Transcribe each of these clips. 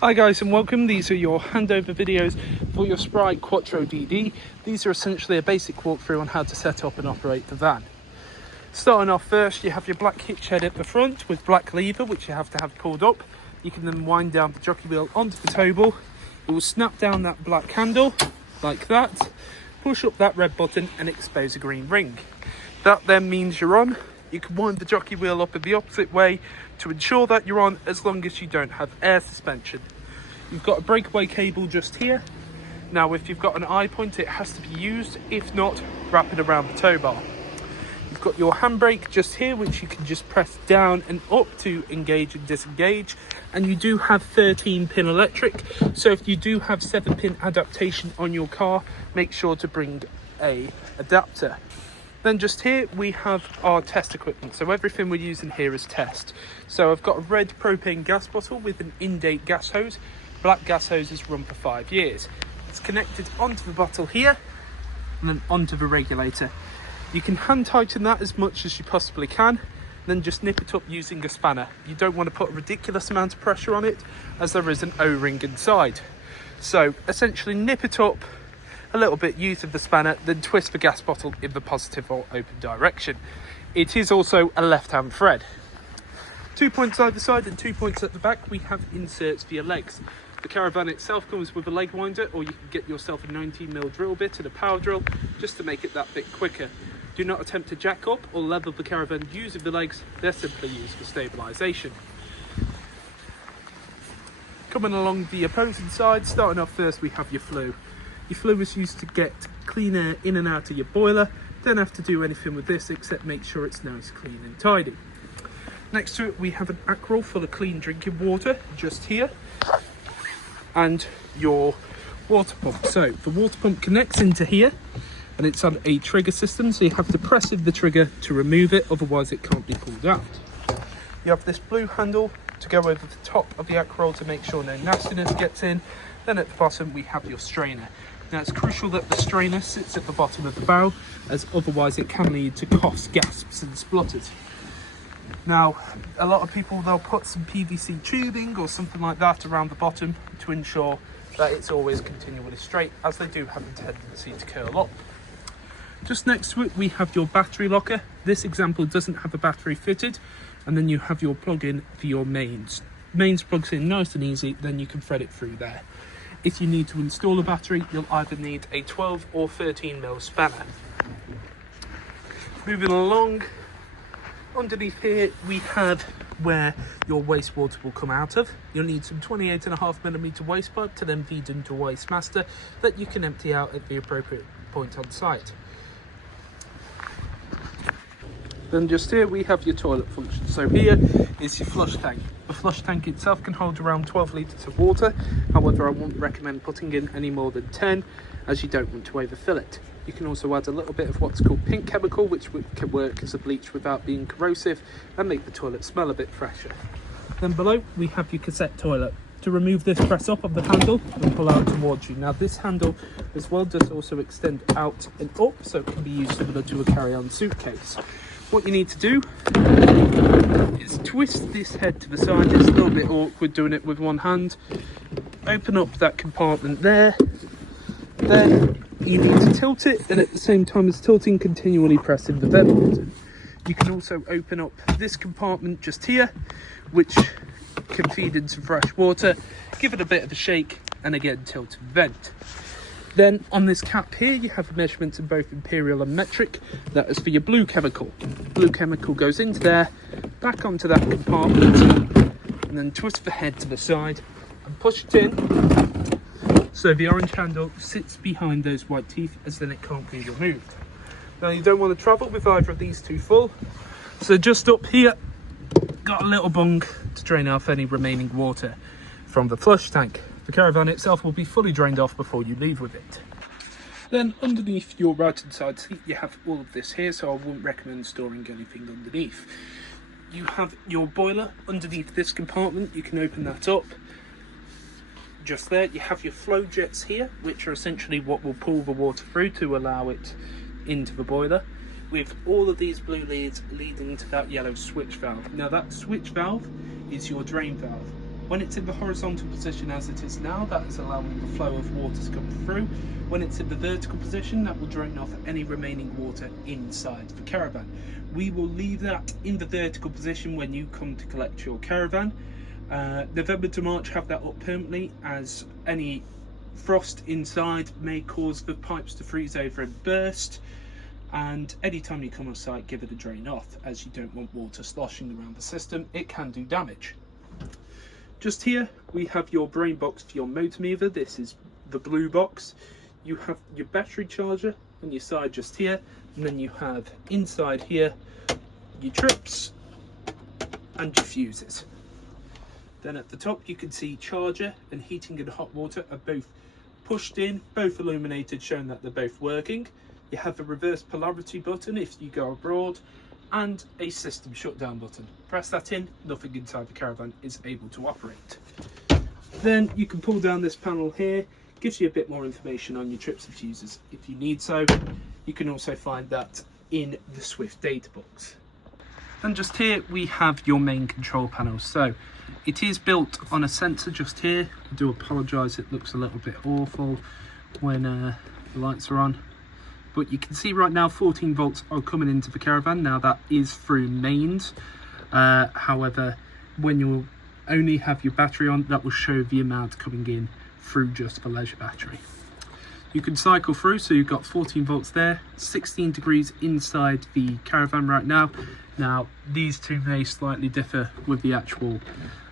Hi guys and welcome. These are your handover videos for your Sprite Quattro DD. These are essentially a basic walkthrough on how to set up and operate the van. Starting off first, you have your black hitch head at the front with black lever which you have to have pulled up. You can then wind down the jockey wheel onto the tow ball. It will snap down that black handle like that, push up that red button and expose a green ring. That then means you're on. You can wind the jockey wheel up in the opposite way to ensure that you're on, as long as you don't have air suspension. You've got a breakaway cable just here. Now if you've got an eye point, it has to be used. If not, wrap it around the tow bar. You've got your handbrake just here, which you can just press down and up to engage and disengage. And you do have 13-pin electric, so if you do have 7-pin adaptation on your car, make sure to bring a adapter. Then just here we have our test equipment, so everything we're using here is test. So I've got a red propane gas bottle with an in-date gas hose. Black gas hoses run for 5 years. It's connected onto the bottle here and then onto the regulator. You can hand tighten that as much as you possibly can, then just nip it up using a spanner. You don't want to put a ridiculous amount of pressure on it as there is an O-ring inside. So essentially nip it up a little bit using the spanner, then twist the gas bottle in the positive or open direction. It is also a left-hand thread. 2 points either side and 2 points at the back. We have inserts for your legs. The caravan itself comes with a leg winder, or you can get yourself a 19mm drill bit and a power drill just to make it that bit quicker. Do not attempt to jack up or level the caravan using the legs. They're simply used for stabilisation. Coming along the opposing side, starting off first, we have your flue. Your flue is used to get clean air in and out of your boiler. Don't have to do anything with this except make sure it's nice, clean and tidy. Next to it we have an aqua full of clean drinking water just here, and your water pump. So the water pump connects into here and it's on a trigger system, so you have to press in the trigger to remove it, otherwise it can't be pulled out. You have this blue handle to go over the top of the aqua to make sure no nastiness gets in. Then at the bottom we have your strainer. Now it's crucial that the strainer sits at the bottom of the barrel, as otherwise it can lead to coughs, gasps and splutters. Now a lot of people, they'll put some PVC tubing or something like that around the bottom to ensure that it's always continually straight, as they do have a tendency to curl up. Just next to it we have your battery locker. This example doesn't have a battery fitted, and then you have your plug-in for your mains. Mains plugs in nice and easy, then you can thread it through there. If you need to install a battery, you'll either need a 12 or 13mm spanner. Moving along, underneath here we have where your wastewater will come out of. You'll need some 28.5mm waste pipe to then feed into a waste master that you can empty out at the appropriate point on site. Then just here we have your toilet function. So here is your flush tank. The flush tank itself can hold around 12 litres of water. However, I wouldn't recommend putting in any more than 10, as you don't want to overfill it. You can also add a little bit of what's called pink chemical, which can work as a bleach without being corrosive and make the toilet smell a bit fresher. Then below we have your cassette toilet. To remove this, press up of the handle and pull out towards you. Now this handle as well does also extend out and up, so it can be used similar to a carry-on suitcase. What you need to do is twist this head to the side. It's a little bit awkward doing it with one hand. Open up that compartment there. Then you need to tilt it, and at the same time as tilting, continually pressing the vent button. You can also open up this compartment just here, which can feed into fresh water. Give it a bit of a shake and again tilt and vent. Then on this cap here you have measurements in both imperial and metric. That is for your blue chemical. Blue chemical goes into there, back onto that compartment, and then twist the head to the side and push it in, so the orange handle sits behind those white teeth, as then it can't be removed. Now you don't want to travel with either of these two full, so just up here got a little bung to drain off any remaining water from the flush tank. The caravan itself will be fully drained off before you leave with it. Then underneath your right hand side seat you have all of this here, so I wouldn't recommend storing anything underneath. You have your boiler underneath this compartment. You can open that up. Just there you have your flow jets here, which are essentially what will pull the water through to allow it into the boiler, with all of these blue leads leading to that yellow switch valve. Now that switch valve is your drain valve. When it's in the horizontal position as it is now, that is allowing the flow of water to come through. When it's in the vertical position, that will drain off any remaining water inside the caravan. We will leave that in the vertical position when you come to collect your caravan. November to March, have that up permanently, as any frost inside may cause the pipes to freeze over and burst. And anytime you come on site, give it a drain off, as you don't want water sloshing around the system. It can do damage. Just here we have your brain box for your motor mover. This is the blue box. You have your battery charger on your side just here, and then you have inside here your trips and your fuses. Then at the top you can see charger and heating and hot water are both pushed in, both illuminated, showing that they're both working. You have the reverse polarity button if you go abroad, and a system shutdown button. Press that in, nothing inside the caravan is able to operate. Then you can pull down this panel here, gives you a bit more information on your trips and fuses if you need so. You can also find that in the Swift data box. And just here we have your main control panel. So it is built on a sensor just here. I do apologise, it looks a little bit awful when the lights are on. But you can see right now 14 volts are coming into the caravan. Now that is through mains. However, when you only have your battery on, that will show the amount coming in through just the leisure battery. You can cycle through, so you've got 14 volts there, 16 degrees inside the caravan right now. Now these two may slightly differ with the actual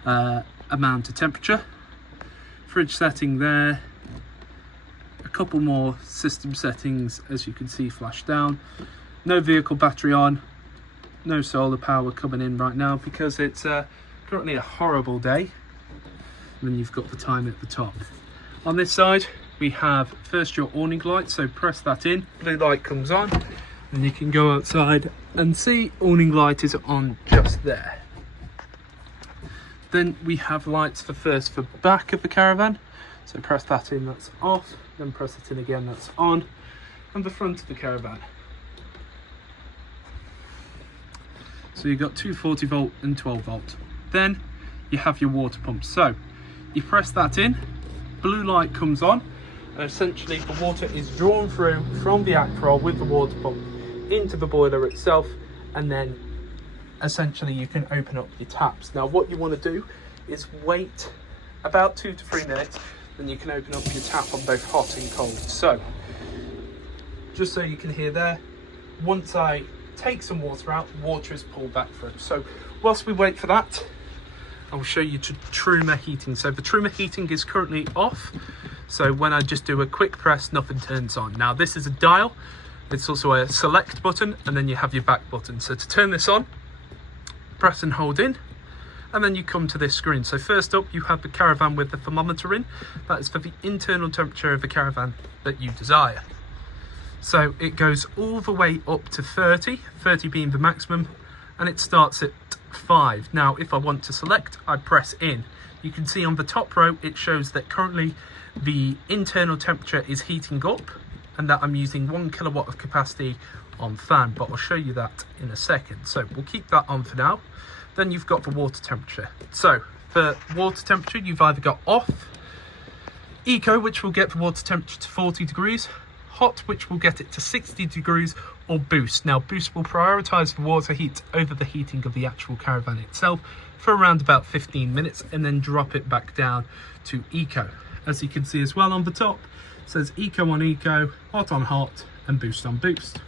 amount of temperature. Fridge setting there. A couple more system settings, as you can see, flashed down. No vehicle battery on, no solar power coming in right now because it's currently a horrible day. And then you've got the time at the top. On this side we have first your awning light, so press that in, blue light comes on, and you can go outside and see awning light is on just there. Then we have lights for back of the caravan, so press that in, that's off. Then press it in again, that's on. And the front of the caravan. So you've got 240 volt and 12 volt. Then you have your water pump. So you press that in, blue light comes on, and essentially the water is drawn through from the Aqua with the water pump into the boiler itself, and then essentially you can open up your taps. Now what you want to do is wait about 2 to 3 minutes, then you can open up your tap on both hot and cold. So just so you can hear there, once I take some water out, water is pulled back through. So whilst we wait for that, I'll show you Truma heating. So the Truma heating is currently off, so when I just do a quick press, nothing turns on. Now this is a dial, it's also a select button, and then you have your back button. So to turn this on, press and hold in, and then you come to this screen. So first up you have the caravan with the thermometer in. That is for the internal temperature of the caravan that you desire. So it goes all the way up to 30 being the maximum, and it starts at 5. Now if I want to select, I press in. You can see on the top row it shows that currently the internal temperature is heating up, and that I'm using 1 kilowatt of capacity on fan, but I'll show you that in a second. So we'll keep that on for now. Then you've got the water temperature. So for water temperature, you've either got off, eco, which will get the water temperature to 40 degrees, hot, which will get it to 60 degrees, or boost. Now boost will prioritize the water heat over the heating of the actual caravan itself for around about 15 minutes, and then drop it back down to eco. As you can see as well on the top, it says eco on eco, hot on hot, and boost on boost.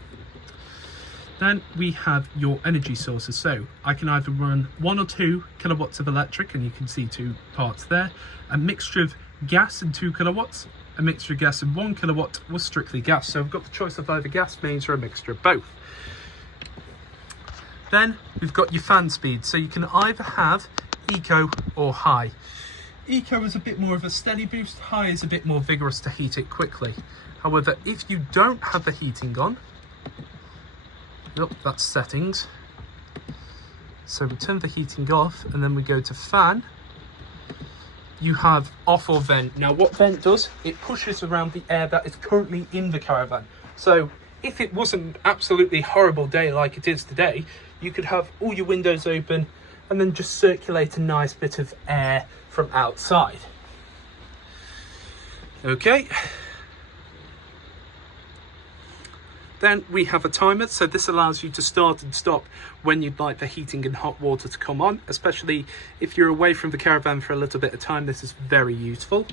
Then we have your energy sources. So I can either run 1 or 2 kilowatts of electric, and you can see 2 parts there, a mixture of gas and 2 kilowatts, a mixture of gas and 1 kilowatt was strictly gas. So I've got the choice of either gas mains or a mixture of both. Then we've got your fan speed. So you can either have eco or high. Eco is a bit more of a steady boost, high is a bit more vigorous to heat it quickly. However, if you don't have the heating on, that's settings. So we turn the heating off, and then we go to fan. You have off or vent. Now what vent does, it pushes around the air that is currently in the caravan. So if it wasn't an absolutely horrible day like it is today, you could have all your windows open and then just circulate a nice bit of air from outside. Okay. Then we have a timer, so this allows you to start and stop when you'd like the heating and hot water to come on, especially if you're away from the caravan for a little bit of time. This is very useful.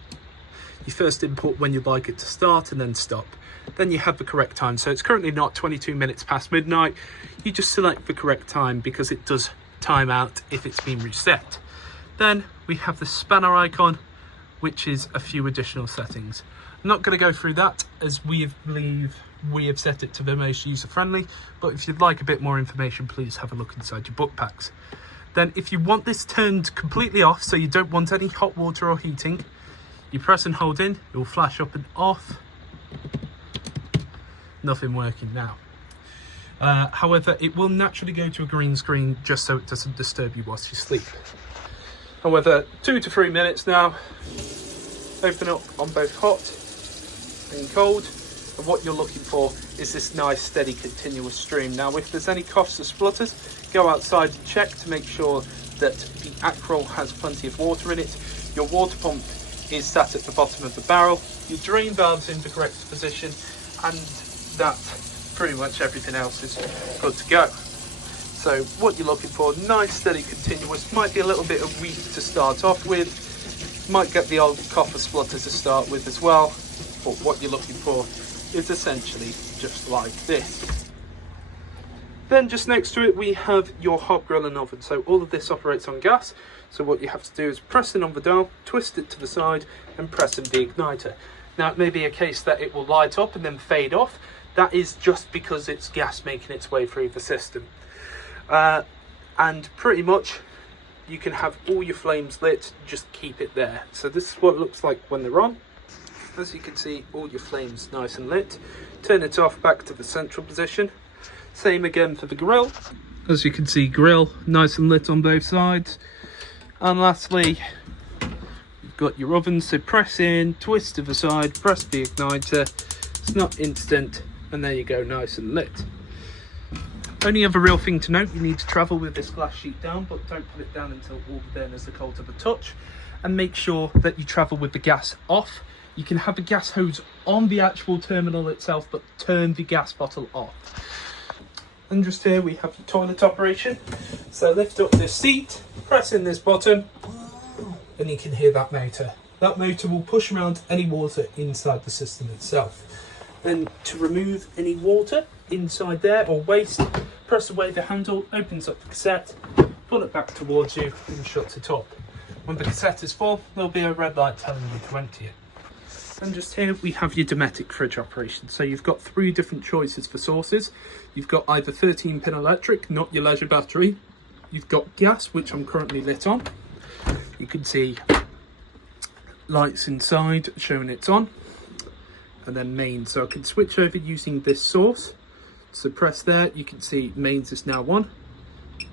You first input when you'd like it to start and then stop. Then you have the correct time. So it's currently not 22 minutes past midnight. You just select the correct time because it does time out if it's been reset. Then we have the spanner icon, which is a few additional settings. I'm not going to go through that as believe we have set it to the most user friendly, but if you'd like a bit more information, please have a look inside your book packs. Then if you want this turned completely off, so you don't want any hot water or heating, you press and hold in, it will flash up and off. Nothing working now. However, it will naturally go to a green screen just so it doesn't disturb you whilst you sleep. However, 2 to 3 minutes now. Open up on both hot and cold, and what you're looking for is this nice steady continuous stream. Now if there's any coughs or splutters, go outside and check to make sure that the Aquarol has plenty of water in it. Your water pump is sat at the bottom of the barrel, your drain valve's in the correct position, and that pretty much everything else is good to go. So what you're looking for, nice steady continuous, might be a little bit of weak to start off with, might get the old cough or splutter to start with as well, but what you're looking for is essentially just like this. Then just next to it we have your hob grill and oven. So all of this operates on gas, so what you have to do is press in on the dial, twist it to the side and press in the igniter. Now it may be a case that it will light up and then fade off. That is just because it's gas making its way through the system. And pretty much you can have all your flames lit, just keep it there. So this is what it looks like when they're on. As you can see, all your flames nice and lit. Turn it off back to the central position. Same again for the grill. As you can see, grill nice and lit on both sides. And lastly, you've got your oven, so press in, twist to the side, press the igniter. It's not instant, and there you go, nice and lit. Only other real thing to note, you need to travel with this glass sheet down, but don't put it down until all the burners are cold to the touch. And make sure that you travel with the gas off. You can have the gas hose on the actual terminal itself, but turn the gas bottle off. And just here we have the toilet operation. So lift up this seat, press in this button, and you can hear that motor. That motor will push around any water inside the system itself. Then to remove any water inside there or waste, press away the handle, opens up the cassette, pull it back towards you and shuts it up. When the cassette is full, there'll be a red light telling you to empty it. And just here we have your Dometic fridge operation. So you've got 3 different choices for sources. You've got either 13-pin electric, not your leisure battery. You've got gas, which I'm currently lit on. You can see lights inside showing it's on. And then mains. So I can switch over using this source. So press there, you can see mains is now on.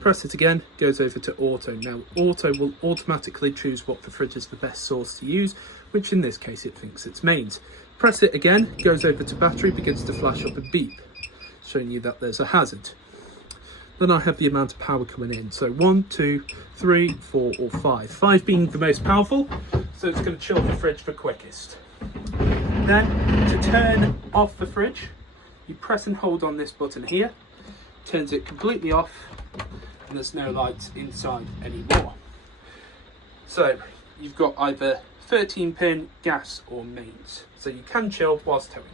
Press it again, goes over to auto. Now auto will automatically choose what the fridge is the best source to use, which in this case it thinks it's mains. Press it again, goes over to battery, begins to flash up a beep, showing you that there's a hazard. Then I have the amount of power coming in. So 1, 2, 3, 4 or 5. 5 being the most powerful, so it's going to chill the fridge the quickest. Then to turn off the fridge, you press and hold on this button here, turns it completely off, and there's no lights inside anymore. So you've got either 13-pin, gas or mains, so you can chill whilst towing.